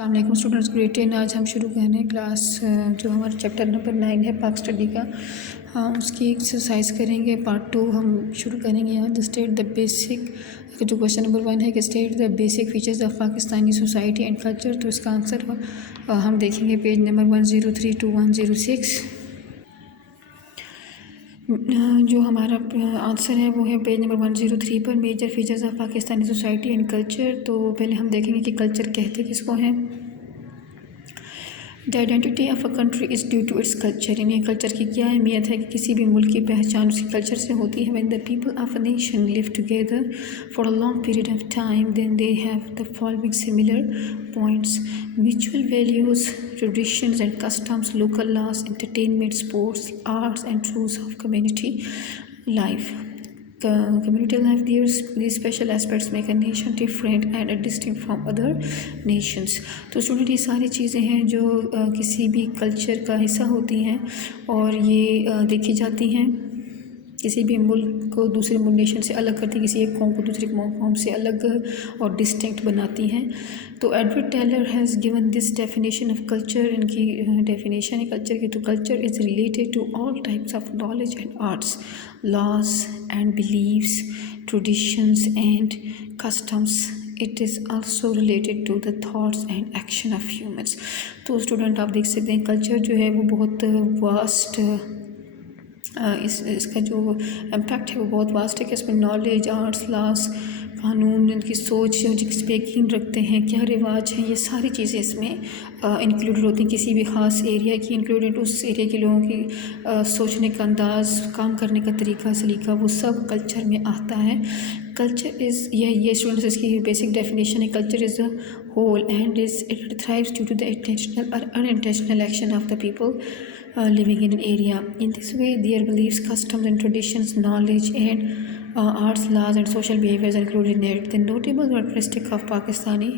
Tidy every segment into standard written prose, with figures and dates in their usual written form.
अस्सलाम वालेकुम students, grade 10। आज हम शुरू कर रहे हैं क्लास जो हमारा चैप्टर नंबर 9 है पाक स्टडी का। उसकी एक्सरसाइज करेंगे। पार्ट 2 हम शुरू करेंगे यहाँ। द स्टेट द बेसिक, जो क्वेश्चन नंबर 1 है कि state the basic features of Pakistani society and culture. तो इसका आंसर हम देखेंगे पेज नंबर 103 to 106। जो हमारा आंसर है वो है पेज नंबर 103 पर, major features of Pakistani society and culture. तो पहले हम देखेंगे कि कल्चर कहते किसको हैं। The identity of a country is due to its culture. यानी कल्चर की क्या अहमियत है कि किसी भी मुल्क की पहचान उसके कल्चर से होती है। When the people of a nation live together for a long period of time then they have the following similar points: mutual values, traditions and customs, local laws, entertainment, sports, arts and rules of community life. Community life, these special aspects make a nation different and distinct from other nations। तो student, ये सारी चीज़ें हैं जो किसी भी culture का हिस्सा होती हैं और ये देखी जाती हैं। किसी भी मुल्क को दूसरे नेशन से अलग करती हैं, किसी एक कौम को दूसरी कौम से अलग और डिस्टिंक्ट बनाती हैं। तो Edward Taylor has given this definition of culture. इनकी डेफिनेशन है कल्चर की। तो culture is related to all types of knowledge and arts, laws and beliefs, traditions and customs. It is also related to the thoughts and action of humans। तो student, आप देख सकते हैं culture जो है वो बहुत वास्ट, इसका जो इम्पैक्ट है वो बहुत वास्ट है कि इसमें नॉलेज, आर्ट्स, लॉस, कानून, जिनकी सोच जिस पे यकीन रखते हैं, क्या रिवाज हैं, ये सारी चीज़ें इसमें इंक्लूडेड होती हैं। किसी भी ख़ास एरिया की इंक्लूडेड, उस एरिया के लोगों की सोचने का अंदाज़, काम करने का तरीका, सलीका, वो सब कल्चर में आता है। कल्चर इज़ ये स्टूडेंट्स इसकी बेसिक डेफिनेशन है। Culture is a whole and it thrives due to the intentional और unintentional action of the people living in an area. In this way, their beliefs, customs and traditions, knowledge and arts, laws and social behaviors are included in it. The notable characteristic of Pakistani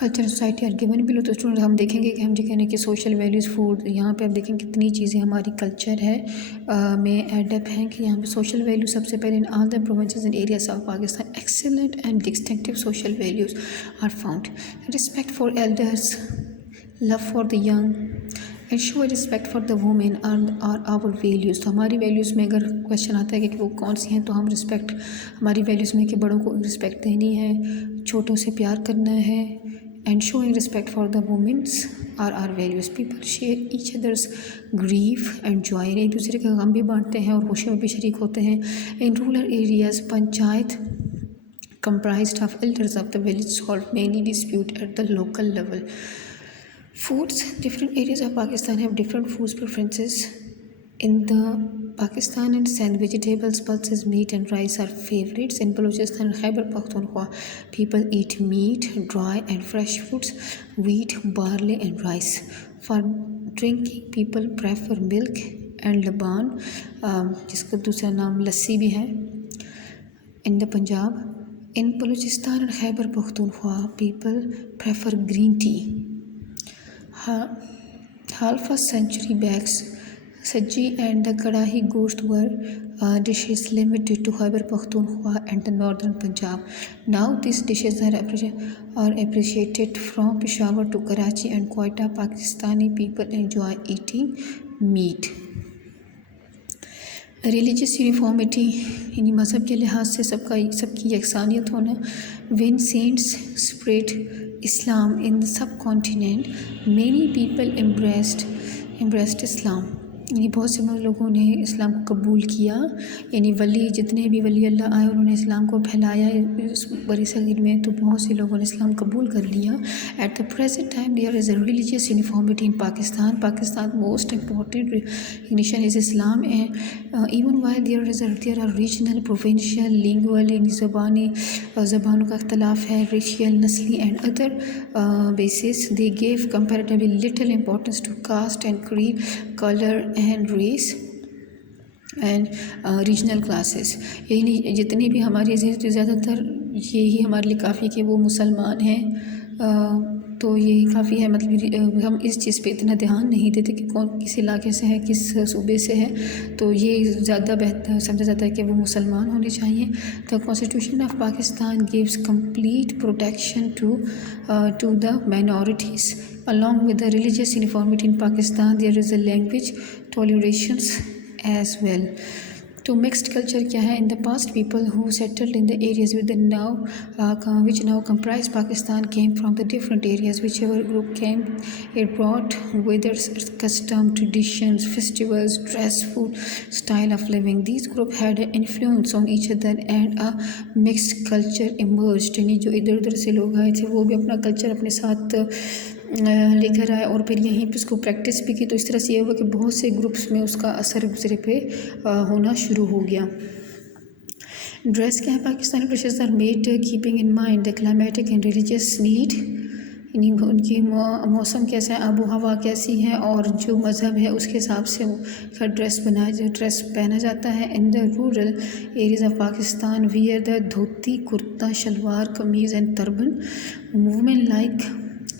culture society are given below. तो student, हम देखेंगे कि हम जो कहने कि social values, food, यहाँ पे आप देखेंगे कितनी चीज़ें हमारी कल्चर है में एडअप हैं कि यहाँ पे सोशल वैल्यू सबसे पहले in all the provinces and areas of Pakistan excellent and distinctive social values are found. Respect for elders, love for the young and show respect for the women are our values. तो हमारी values में अगर question आता है कि वो कौन सी हैं, तो हम रिस्पेक्ट, हमारी वैल्यूज़ में कि बड़ों को रिस्पेक्ट देनी है, छोटों से प्यार करना है, and showing respect for the womens are our values. People share each others grief and joy. एक दूसरे का गम भी बांटते हैं और खुशियों में भी शरीक होते हैं। In rural areas, panchayat comprised of elders of the village solve many dispute at the local level। Foods, different areas of Pakistan have different food preferences. In the Pakistan and Sindh, vegetables, pulses, meat and rice are favorites. In Balochistan and Khyber Pakhtunkhwa, people eat meat, dry and fresh foods, wheat, barley and rice। For drinking, people prefer milk and laban, जिसका दूसरा नाम लस्सी भी है। In the Punjab, in Balochistan and Khyber Pakhtunkhwa, people prefer green tea। Half a century back, Sajji and the Kadahi gosht were dishes limited to Khyber Pakhtunkhwa and the northern Punjab. Now these dishes are appreciated from Peshawar to Karachi and Quetta। Pakistani people enjoy eating meat। Religious uniformity, यानी मज़हब के लिहाज से सबकी यकसानियत होना। When saints spread Islam in the subcontinent, many people embraced Islam. यानी बहुत से लोगों ने इस्लाम को कबूल किया। यानी वली, जितने भी वली अल्लाह आए उन्होंने इस्लाम को फैलाया इस बड़ी सगीर में, तो बहुत से लोगों ने इस्लाम कबूल कर लिया। At the present time there is a religious uniformity in Pakistan most important recognition is Islam. Even while there are regional, provincial, lingual, यानी ज़बानों का अख्तलाफ है, रेशियल, नस्ली and other basis, they gave comparatively little importance to caste and creed, colour and race and regional classes. यानी जितनी भी हमारी ज़्यादातर यही हमारे लिए काफ़ी कि वो मुसलमान हैं, तो ये काफ़ी है, मतलब हम इस चीज़ पे इतना ध्यान नहीं देते कि कौन किस इलाके से है, किस सूबे से है, तो ये ज़्यादा बेहतर समझा जाता है कि वो मुसलमान होने चाहिए। The constitution of Pakistan gives complete protection to the minorities along with the religious uniformity in Pakistan. There is a language tolerations as well. तो मिक्स्ड कल्चर क्या है? In the past people who settled in the areas with which now comprise Pakistan came from the different areas. Whichever group came, it brought with its custom, traditions, festivals, dress, food, style of living. These group had an influence on each other and a mixed culture emerged. यानी जो इधर उधर से लोग आए थे वो भी अपना कल्चर अपने साथ लेकर आए और फिर यहीं पे उसको प्रैक्टिस भी की, तो इस तरह से ये हुआ कि बहुत से ग्रुप्स में उसका असर दूसरे पे होना शुरू हो गया। ड्रेस क्या है? Pakistani dresses are made keeping in mind the climatic and religious need, यानी उनकी मौसम कैसा है, आबो हवा कैसी है और जो मज़हब है उसके हिसाब से उसका ड्रेस पहना जाता है। In the rural areas of Pakistan wear the dhoti, kurta, shalwar, kameez and turban. Women like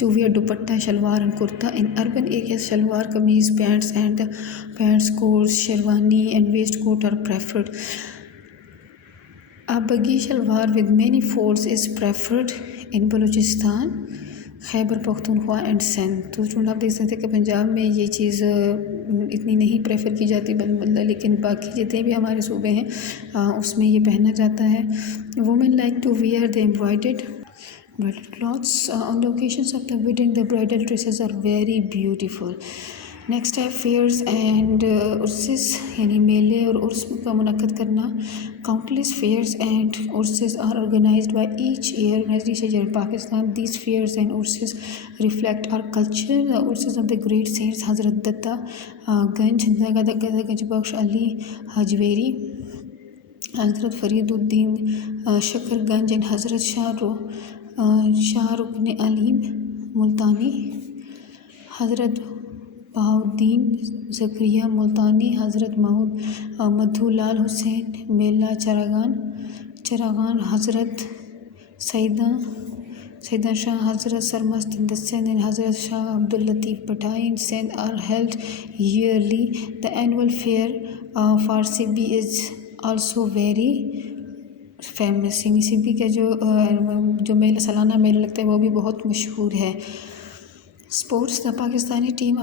to wear dupatta, shalwar and kurta. In urban areas, shalwar, kameez, pants and the pants, coats, sherwani and waistcoat are preferred. A baggy shalwar with many folds is preferred in Balochistan, Khyber Pakhtunkhwa and Sindh. तो student आप देख सकते हैं कि पंजाब में ये चीज़ इतनी नहीं प्रेफर की जाती लेकिन बाकी जितने भी हमारे सूबे हैं उसमें ये पहना जाता है। Women like to wear the embroidered clothes on the occasions of the wedding. The bridal dresses are very beautiful. Next है फेयर्स एंड उर्सेस, यानी मेले और उर्स का मुनक्कद करना। Countless fairs and urses are organised by each year in Pakistan. These fairs and urses reflect our culture. The urses of the great saints Hazrat Data गंज, गंज बख्श अली हजवेरी, हज़रत Fariduddin Shakarganj and हज़रत शाहरुख अलीम मुल्तानी, हज़रत बहाउद्दीन ज़करिया मुल्तानी, हज़रत मधुलाल हुसैन मेला चरागान, हज़रत Saida Shah, Hazrat Sarmast in the Sindh and Hazrat Shah Abdul Latif Bhittai in Sindh are held yearly. The annual fair for Sibi is also very famous. यानी सिबी का जो मेला, सालाना मेला लगता है वो भी बहुत मशहूर है। Sports, the Pakistani team